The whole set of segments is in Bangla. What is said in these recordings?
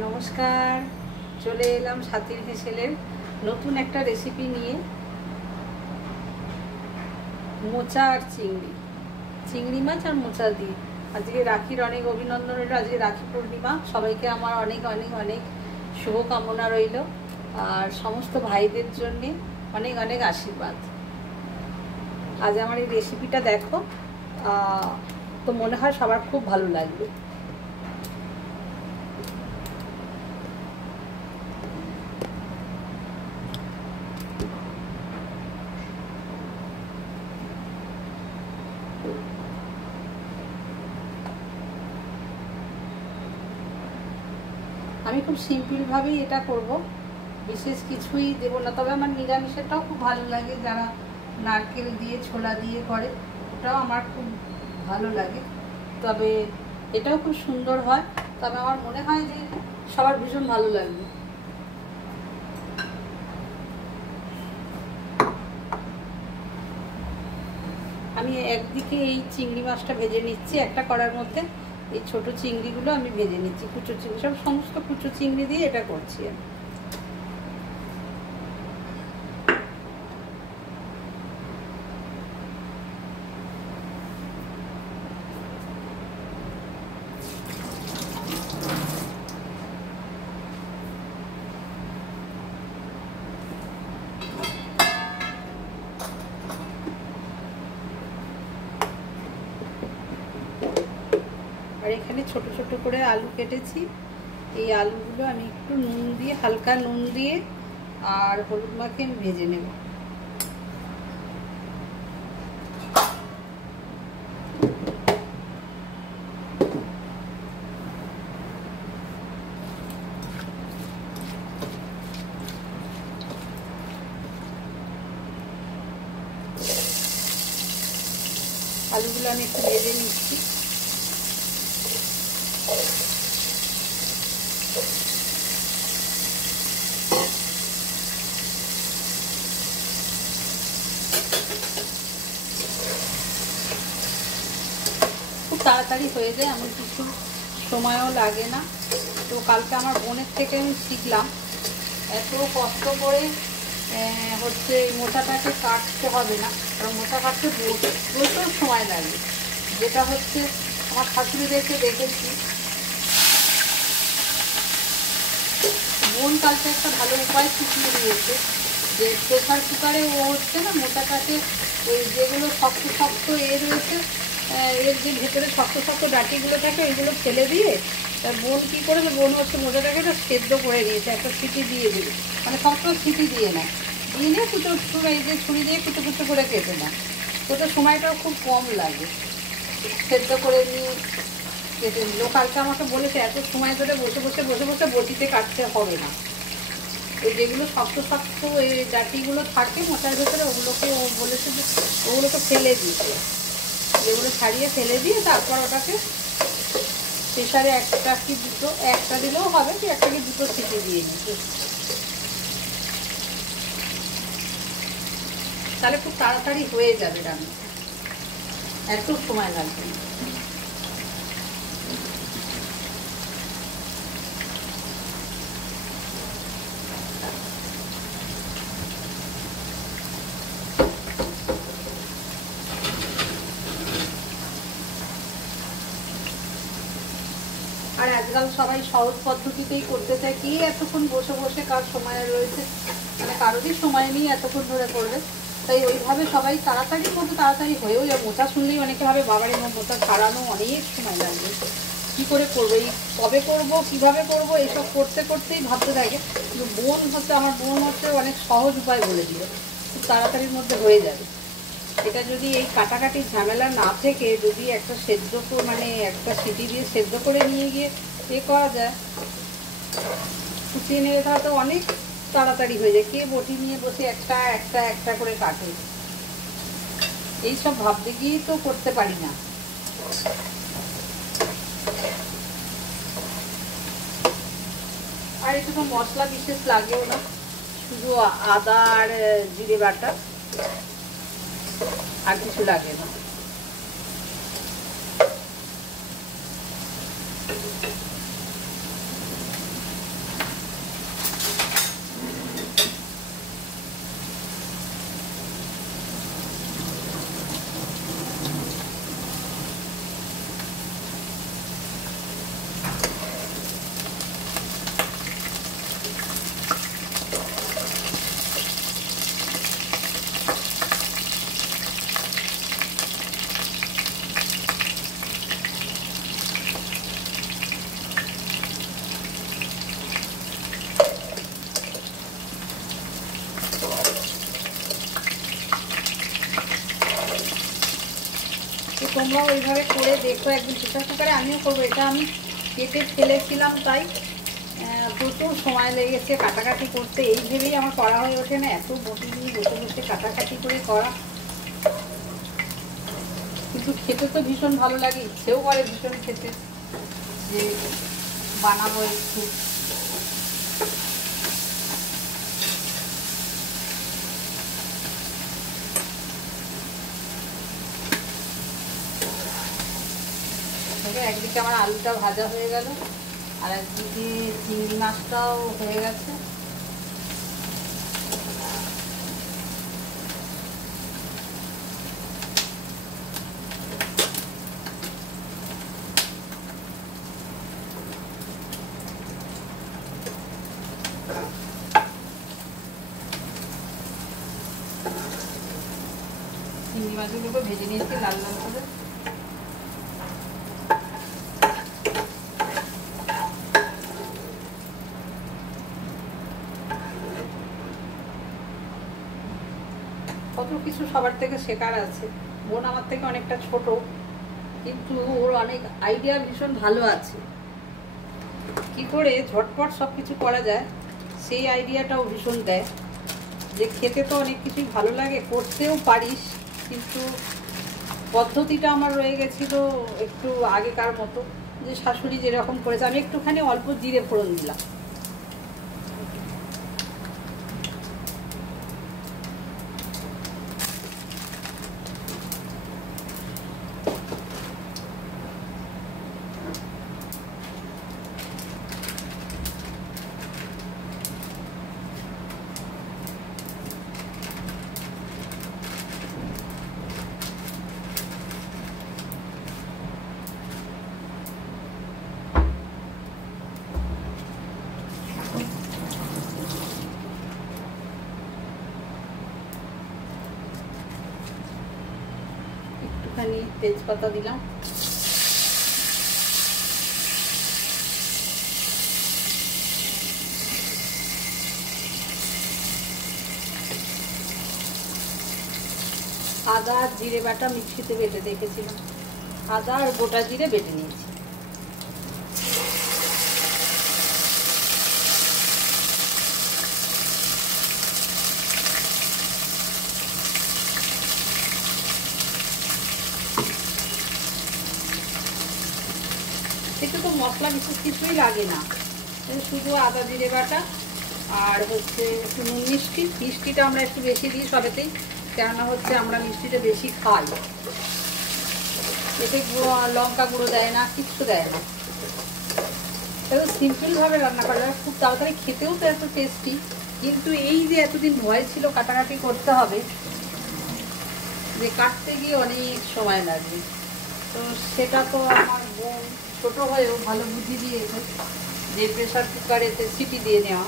নমস্কার, চলে এলাম সাথীর হেসেলের নতুন একটা রেসিপি নিয়ে। মোচা আর চিংড়ি মাছ আর মোচা দিয়ে আজকে রাখির অনেক অভিনন্দন রইল। আজকে রাখি পূর্ণিমা, সবাইকে আমার অনেক অনেক অনেক শুভকামনা রইল, আর সমস্ত ভাইদের জন্যে অনেক অনেক আশীর্বাদ। আজ আমার এই রেসিপিটা দেখো, তো মনে হয় সবার খুব ভালো লাগবে। আমি খুব সিম্পলভাবেই এটা করব, বিশেষ কিছুই দেবো না। তবে আমার নিরামিষেরটাও খুব ভালো লাগে, যারা নারকেল দিয়ে ছোলা দিয়ে করে, ওটাও আমার খুব ভালো লাগে। তবে এটাও খুব সুন্দর হয়, তবে আমার মনে হয় যে সবার ভীষণ ভালো লাগবে। আমি একদিকে এই চিংড়ি মাছটা ভেজে নিচ্ছি একটা কড়ার মধ্যে। এই ছোট চিংড়িগুলো আমি ভেজে নিচ্ছি, কুচো চিংড়ি, সমস্ত কুচো চিংড়ি দিয়ে এটা করছি আমি। আর এখানে ছোট ছোট করে আলু কেটেছি। এই আলুগুলো আমি একটু নুন দিয়ে, হালকা নুন দিয়ে আর হলুদ মাখিয়ে আমি ভেজে নেব। আলুগুলো আমি একটু ভেজে নিচ্ছি। খুব তাড়াতাড়ি হয়ে যায়, এমন কিছু সময়ও লাগে না। তো কালকে আমার বোনের থেকে আমি শিখলাম, এত কষ্ট করে হচ্ছে মোচাটাকে কাটতে হবে না, কারণ মোচা কাটতে প্রচুর সময় লাগে। যেটা হচ্ছে আমার শাশুড়িদেরকে দেখেছি। বোন কালকে একটা ভালো উপায় শিখিয়ে দিয়েছে, যে প্রেসার কুকারে ও হচ্ছে না মোচাটাকে, ওই যেগুলো শক্ত শক্ত রয়েছে, এর যে ভেতরে শক্ত শক্ত ডাটিগুলো থাকে ওইগুলো ফেলে দিয়ে, তার বোন কী করেছে, বোন হচ্ছে মোচাটাকে একটা সেদ্ধ করে নিয়েছে, একটা সিটি দিয়ে দিবে, মানে সবসময় সিটি দিয়ে নেয়, দিয়ে কুচো এই যে ছুরি দিয়ে কুচো কুচো করে কেটে নেয়। তো সময়টাও খুব কম লাগে, সেদ্ধ করে নিয়ে কেটে নিল। কালকে আমাকে বলেছে এত সময় ধরে বসে বসে বটিতে কাটতে হবে না, ওই যেগুলো শক্ত শক্ত এই ডাটিগুলো থাকে মোচার ভেতরে, ওগুলোকে ও বলেছে যে ওগুলোকে ফেলে দিতে, যেগুলো ছাড়িয়ে ফেলে দিয়ে তারপর ওটাকে প্রেসারে একটা কি দুটো, একটা দিলেও হবে, কি একটা কি দুটো সিটি দিয়ে নিতে, তাহলে খুব তাড়াতাড়ি হয়ে যাবে রান্না, এত সময় লাগবে না। আর আজকাল সবাই সহজ পদ্ধতিতেই করতে চায়, কি এতক্ষণ বসে বসে কার সময় রয়েছে, মানে কারোরই সময় নেই এতক্ষণ ধরে করবে। তাই ওইভাবে সবাই তাড়াতাড়ি করতে, তাড়াতাড়ি হয়েও যায়। মোচা শুনলেই অনেকে ভাবে বাবারে মোচা ছাড়ানো অনেক সময় লাগবে, কী করে করবো, এই কবে করবো, কীভাবে করবো, এইসব করতে করতেই ভাবতে থাকে। কিন্তু বোন হচ্ছে, আমার বোন হচ্ছে অনেক সহজ উপায় বলে দিল, খুব তাড়াতাড়ির মধ্যে হয়ে যাবে। এটা যদি এই কাটাকাটির ঝামেলা না থেকে যদি একটা সেদ্ধ, মানে একটা সিটি দিয়ে সেদ্ধ করে নিয়ে গিয়ে করা যায়, কুচিয়ে নিয়ে, তাহলে তো অনেক তাড়াতাড়ি হয়ে যায়। কে বটি নিয়ে বসে একটা একটা একটা করে কাটে, এইসব ভাবতে গিয়েই তো করতে পারি না। আর একটু তো মশলা বিশেষ লাগেও না, শুধু আদা আর জিরে বাটা, আর কিছু লাগে না। তোমরাও ওইভাবে করে দেখো একদিন প্রেসার কুকারে, আমিও করবো। এটা আমি কেটে ফেলেছিলাম, তাই প্রচুর সময় লেগেছে কাটাকাটি করতে, এই ভেবেই আমার করা হয়ে ওঠে না, এত বটি নিয়ে বসে বসে কাটাকাটি করে করা। কিন্তু খেতে তো ভীষণ ভালো লাগে, ইচ্ছেও করে ভীষণ খেতে, যে বানাবো একটু। একদিকে আমার আলুটা ভাজা হয়ে গেল, আর একদিকে চিংড়ি মাছটাও হয়ে গেছে। চিংড়ি মাছগুলোকে ভেজে নিয়েছি লাল লাল করে। কত কিছু সবার থেকে শেখার আছে। বোন আমার থেকে অনেকটা ছোট, কিন্তু ওর অনেক আইডিয়া ভীষণ ভালো আছে, কি করে ঝটপট সব কিছু করা যায় সেই আইডিয়াটাও ভীষণ দেয়। যে খেতে তো অনেক কিছুই ভালো লাগে, করতেও পারিস, কিন্তু পদ্ধতিটা আমার রয়ে গেছিলো একটু আগেকার মতো, যে শাশুড়ি যেরকম করেছে। আমি একটুখানি অল্প জিরে ফোড়ন দিলাম। একটুখানি তেজপাতা দিলাম, আদা আর জিরে বাটা মিক্সিতে বেটে রেখেছিলাম, আদা আর গোটা জিরে বেটে নিয়েছি। এতে তো মশলা বিশেষ কিছুই লাগে না, শুধু আদা জিরে বাটা আর হচ্ছে একটু নুন মিষ্টি। মিষ্টিটা আমরা একটু বেশি দিই সবেতেই, কেননা হচ্ছে আমরা মিষ্টিটা বেশি খাই। এতে লঙ্কা গুঁড়ো দেয় না, কিচ্ছু দেয় না। এটা সিম্পলভাবে রান্না করা যায়, খুব তাড়াতাড়ি খেতেও তো এত টেস্টি। কিন্তু এই যে এতদিন ভয় ছিল কাটাকাটি করতে হবে, যে কাটতে গিয়ে অনেক সময় লাগবে, তো সেটা তো আমার বোন ছোট হয়েও ভালো বুদ্ধি দিয়েছে, যে প্রেসার কুকারেতে সিটি দিয়ে নেওয়া।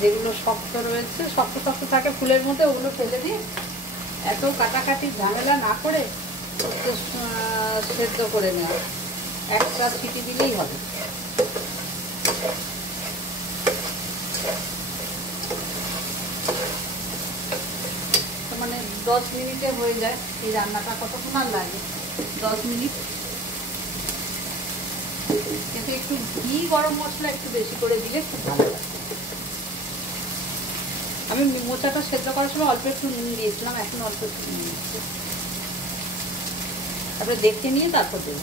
যেগুলো শক্ত রয়েছে, শক্ত শক্ত থাকে ফুলের মধ্যে, ওগুলো ফেলে দিয়ে এত কাটাকাটি ঝামেলা না করে সেদ্ধ করে নেওয়া, একটা সিটি দিলেই হবে। মানে 10 মিনিটে হয়ে যায় এই রান্নাটা। কতক্ষণ আর লাগে? 10 মিনিট। কিন্তু একটু ঘি গরম মশলা একটু বেশি করে দিলে খুব ভালো লাগে। আমি মোচাটা সেদ্ধ করার সময় অল্প একটু নুন দিয়েছিলাম, এখন অল্প একটু নুন দিচ্ছি, তারপরে দেখে নিয়ে তারপর দেবো।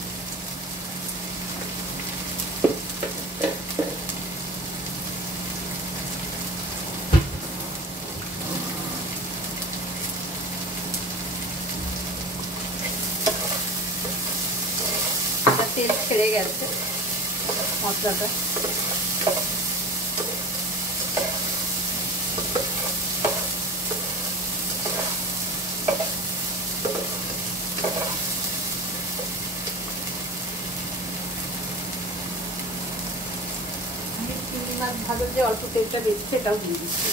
তেল ছেড়ে গেছে মশলাটা। চিংড়ি মাছ ভাজার যে অল্প তেলটা বেঁচেছে এটাও দিয়ে দিচ্ছি।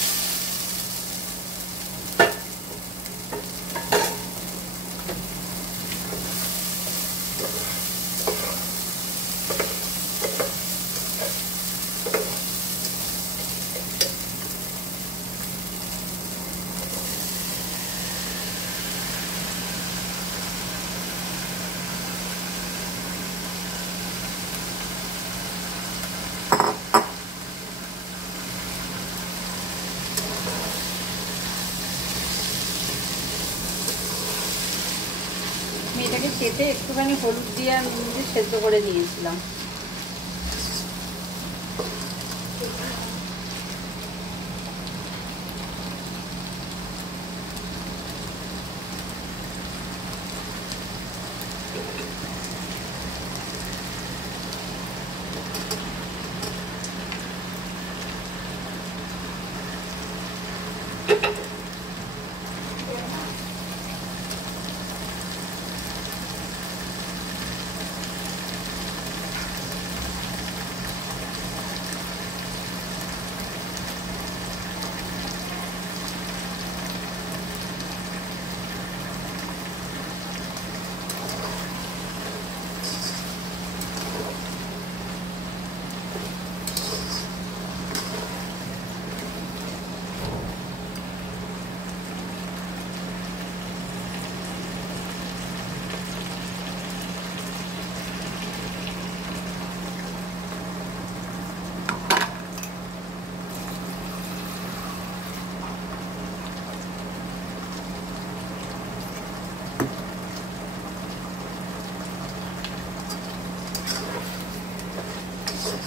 কেটে একটুখানি হলুদ দিয়ে আর নুন দিয়ে সেদ্ধ করে নিয়েছিলাম।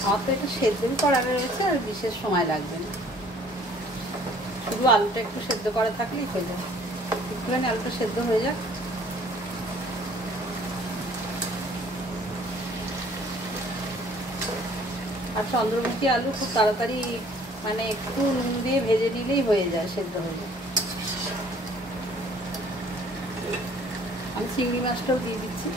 আমার তো একটু সেদ্ধই করা রয়েছে, আর বিশেষ সময় লাগবে না, শুধু আলুটা একটু সেদ্ধ করা থাকলেই হয়ে যাবে। একটুখানি আলুটা সেদ্ধ হয়ে যাক। আর চন্দ্রমুখী আলু খুব তাড়াতাড়ি মানে একটু নুন দিয়ে ভেজে নিলেই হয়ে যায়, সেদ্ধ হয়ে যায়। আমি চিংড়ি মাছটাও দিয়ে দিচ্ছি।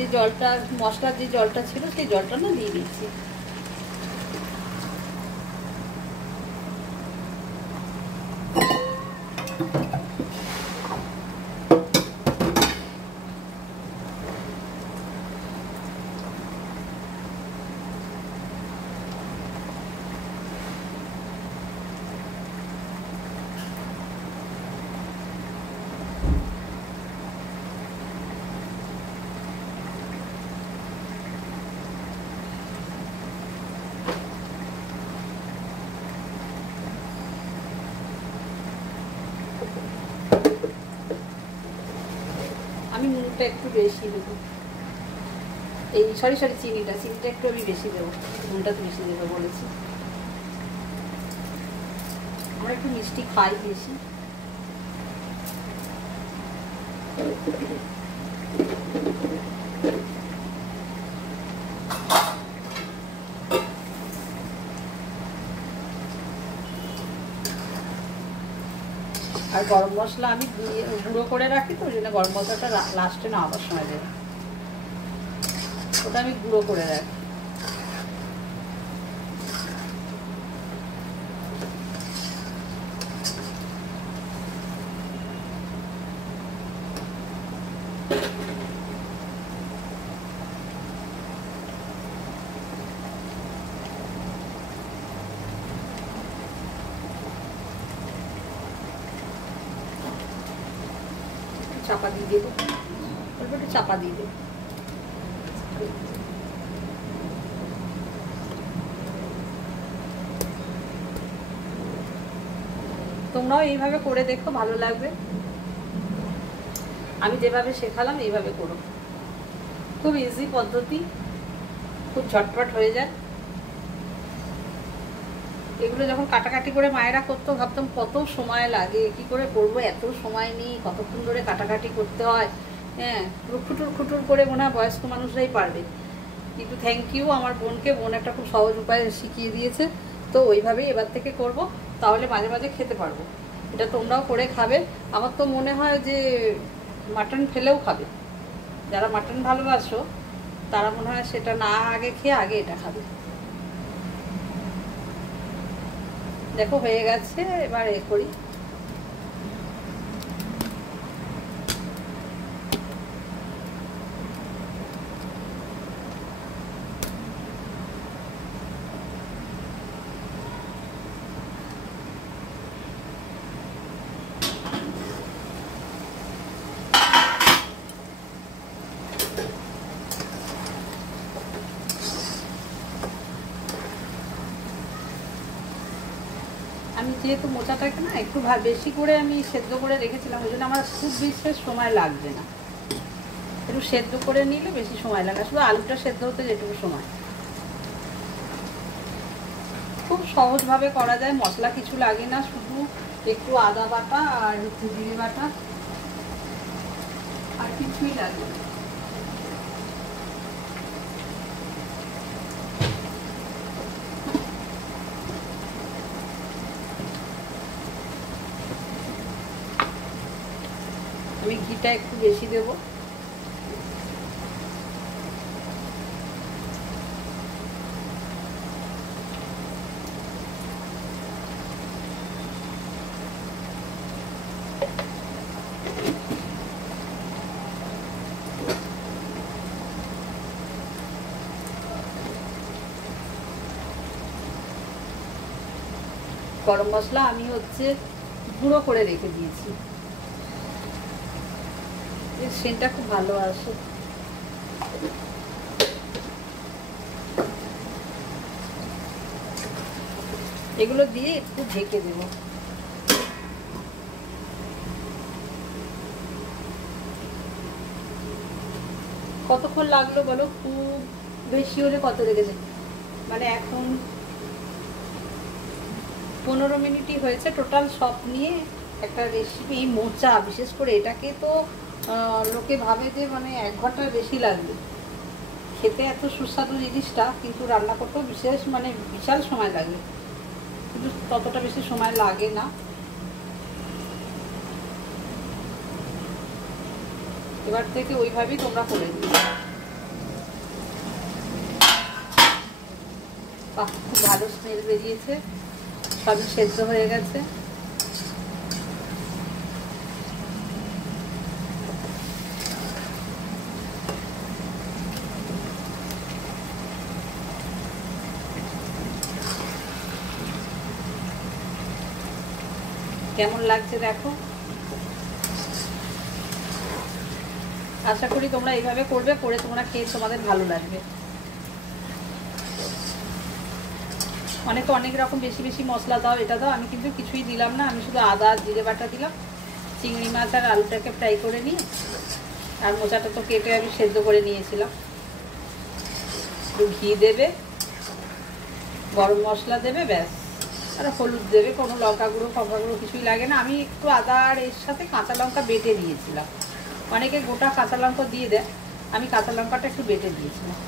যে জলটা, মশলার যে জলটা ছিল সেই জলটা না দিয়ে দিচ্ছি। আমি নুনটা একটু বেশি দেবো, এই সরি চিনিটা একটু আমি বেশি দেবো, নুনটা তো বেশি দেবো বলেছি। আমরা একটু মিষ্টি খাই বেশি। আর গরম মশলা আমি গুঁড়ো করে রাখি, তো ওই জন্য গরম মশলাটা লাস্টে নামাবার সময় দেবো, ওটা আমি গুঁড়ো করে রাখি। চাপা দিয়ে দেবো, অল্প একটু চাপা দিয়ে দেবো। তোমরাও এইভাবে করে দেখো, ভালো লাগবে। আমি যেভাবে শেখালাম এইভাবে করো, খুব ইজি পদ্ধতি, খুব ঝটপট হয়ে যায়। এগুলো যখন কাটাকাটি করে মায়েরা করতো ভাবতাম কত সময় লাগে, কি করে করবো, এত সময় নেই, কতক্ষণ ধরে কাটাকাটি করতে হয়। হ্যাঁ, খুটুর করে মনে হয় বয়স্ক মানুষরাই পারবে, কিন্তু থ্যাংক ইউ আমার বোনকে, বোন একটা খুব সহজ উপায় শিখিয়ে দিয়েছে। তো ওইভাবেই এবার থেকে করব, তাহলে মাঝে মাঝে খেতে পারবো। এটা তোমরাও করে খাবে। আমার তো মনে হয় যে মাটন ফেলেও খাবে, যারা মাটন ভালোবাসো তারা মনে হয় সেটা না আগে খেয়ে আগে এটা খাবে। দেখো হয়ে গেছে, এবার এ করি। আমি যেহেতু মোচাটাকে না একটু বেশি করে আমি সেদ্ধ করে রেখেছিলাম, ওই জন্য আমার খুব বিশেষ সময় লাগবে না। একটু সেদ্ধ করে নিলে বেশি সময় লাগে, শুধু আলুটা সেদ্ধ হতে যেটুকু সময়। খুব সহজভাবে করা যায়, মশলা কিছু লাগে না, শুধু একটু আদা বাটা আর একটু জিরে বাটা, আর কিছুই লাগে না। আমি ঘিটা একটু বেশি দেবো। গরম মশলা আমি হচ্ছে গুঁড়ো করে রেখে দিয়েছি, এর সেন্টটা খুব ভালো আসে। এগুলো দিয়ে একটু ঢেকে দেবো। কতক্ষণ লাগলো বলো? খুব বেশি হলে কত লেগেছে, মানে এখন 15 মিনিটই হয়েছে টোটাল সব নিয়ে একটা রেসিপি। এই মোচা বিশেষ করে এটাকে তো লোকে ভাবে যে মানে 1 ঘন্টার বেশি লাগবে খেতে, এত সুস্বাদু জিনিসটা, কিন্তু রান্না করতেও বিশেষ মানে বিশাল সময় লাগে, কিন্তু ততটা বেশি সময় লাগে না। এবার থেকে ওইভাবেই তোমরা করে দিও। বাহ, খুব ভালো স্মেল বেরিয়েছে, সবই সেদ্ধ হয়ে গেছে। কেমন লাগছে দেখো। আশা করি তোমরা এইভাবে করবে, করে তোমরা খেয়ে তোমাদের ভালো লাগবে। অনেকে অনেক রকম বেশি বেশি মশলা দাও, এটা দাও, আমি কিন্তু কিছুই দিলাম না, আমি শুধু আদা জিরে বাটা দিলাম। চিংড়ি মাছ আর আলুটাকে ফ্রাই করে নিয়ে, আর মোচাটা তো কেটে আমি সেদ্ধ করে নিয়েছিলাম। একটু ঘি দেবে, গরম মশলা দেবে, ব্যাস, আর হলুদ দেবে, কোনো লঙ্কা গুঁড়ো ফঙ্কা গুঁড়ো কিছুই লাগে না। আমি একটু আদা আর এর সাথে কাঁচা লঙ্কা বেটে দিয়েছিলাম, অনেকে গোটা কাঁচা লঙ্কা দিয়ে দেয়, আমি কাঁচা লঙ্কাটা একটু বেটে দিয়েছিলাম।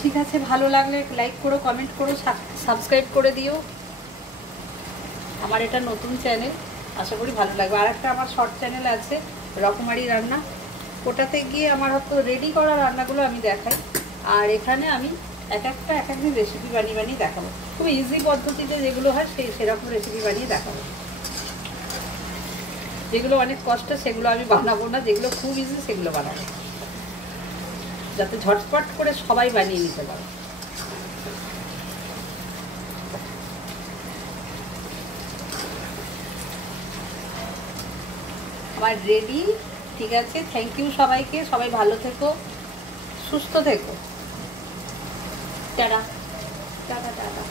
ঠিক আছে, ভালো লাগলে লাইক করো, কমেন্ট করো, সাবস্ক্রাইব করে দিও। আমার এটা নতুন চ্যানেল, আশা করি ভালো লাগবে। আর একটা আমার শর্ট চ্যানেল আছে, রকমারি রান্না, ওটাতে গিয়ে আমার হয়তো রেডি করা রান্নাগুলো আমি দেখাই, আর এখানে আমি এক একদিন রেসিপি বানিয়ে বানিয়ে দেখাবো। খুব ইজি পদ্ধতিতে যেগুলো হয় সেরকম রেসিপি বানিয়ে দেখাবো। যেগুলো অনেক কষ্ট সেগুলো আমি বানাবো না, যেগুলো খুব ইজি সেগুলো বানাবো, যাতে ঝটপট করে সবাই বানিয়ে নিতে পারে। আমার রেডি, ঠিক আছে। থ্যাংক ইউ সবাইকে, সবাই ভালো থেকো, সুস্থ থেকো। Tata tata tata.